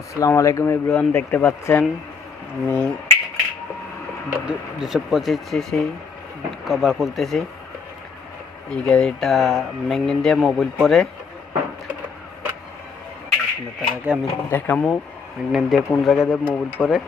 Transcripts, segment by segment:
আসসালামু আলাইকুম এভরিওয়ান, দেখতে পাচ্ছেন আমি 225 সিসি কভার খুলতেছি। এই গাড়িটা ম্যাগনেট দিয়ে মোবিল পরে আপনাদেরকে আমি দেখাবো ম্যাগনেট দিয়ে কোন জায়গায় দিয়ে মোবিল পরে।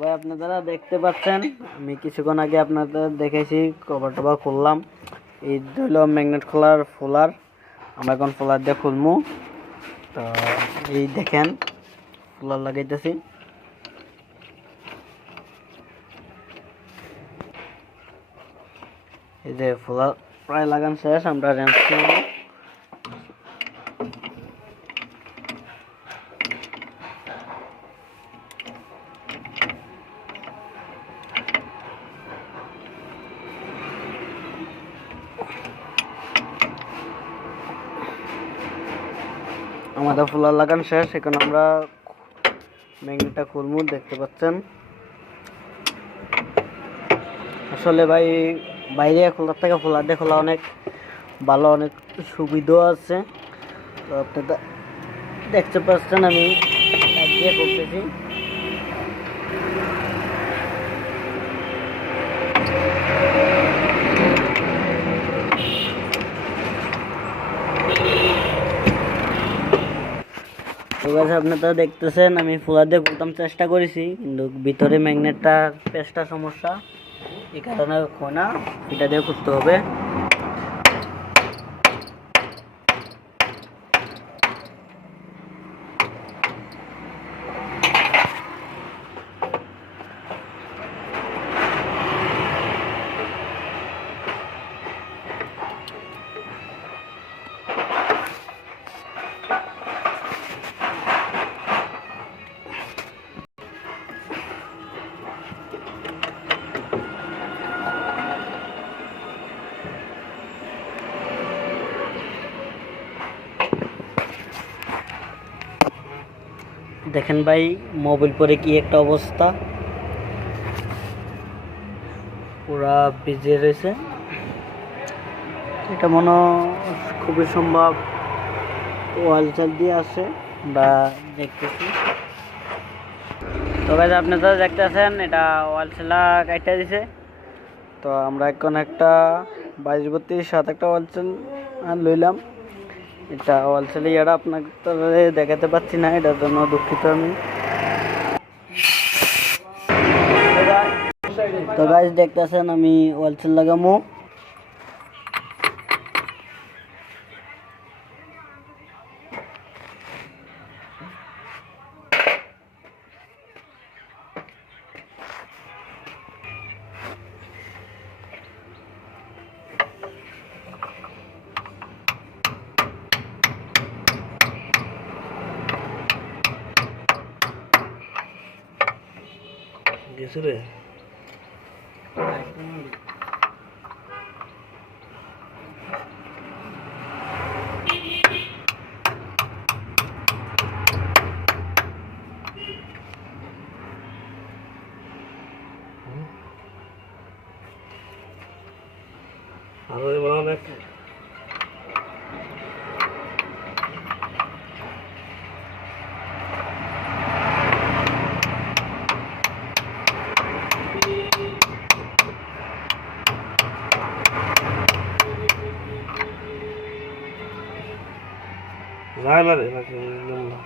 ভাই আপনারা দেখতে পাচ্ছেন আমি কিছুক্ষণ আগে আপনাদের দেখেছি কভার টভার খুললাম। এই হলো ম্যাগনেট খোলার ফোলার। আমরা এখন ফোলার দিয়ে খুলবো। তো এই দেখেন ফোলার লাগাইতেছি। এই যে ফোলার প্রায় লাগান শেষ, আমরা রেঞ্জ করবো। আমাদের ফুলার লাগান শেষ, এখন আমরা ম্যাগনেটটা খুলবো। দেখতে পাচ্ছেন আসলে ভাই বাইরে খোলার থেকে ফুলার দিয়ে খোলা অনেক ভালো, অনেক সুবিধাও আছে। তো আপনারা দেখতে পাচ্ছেন আমি দিয়ে করতেছি। তো গাছ আপনারা দেখতেছেন আমি ফুলার দিয়ে খুলতাম চেষ্টা করেছি, কিন্তু ভিতরে ম্যাগনেটটা পেস্টটা সমস্যা, এই কারণে কোনা এটা দিয়ে খুলতে হবে। দেখেন ভাই মোবিল পরে কি একটা অবস্থা, পুরা ভিজে রয়েছে। এটা মনে খুবই সম্ভব ওয়াল চাল দিয়ে আসে, আমরা দেখতেছি। তো ভাই আপনারা দেখতেছেন এটা ওয়াল চালা কাটা দিছে। তো আমরা এখন একটা 22-32 সাথে একটা ওয়াল চাল লইলাম। এটা ওয়াল চাল ইয়াটা আপনাকে দেখাতে পাচ্ছি না, এটার জন্য দুঃখিত আমি। তো গাইস দেখতেছেন আমি ওয়াল চাল লাগামো। গেছে আরো বলা যায় না রে নাকি বুঝলাম না।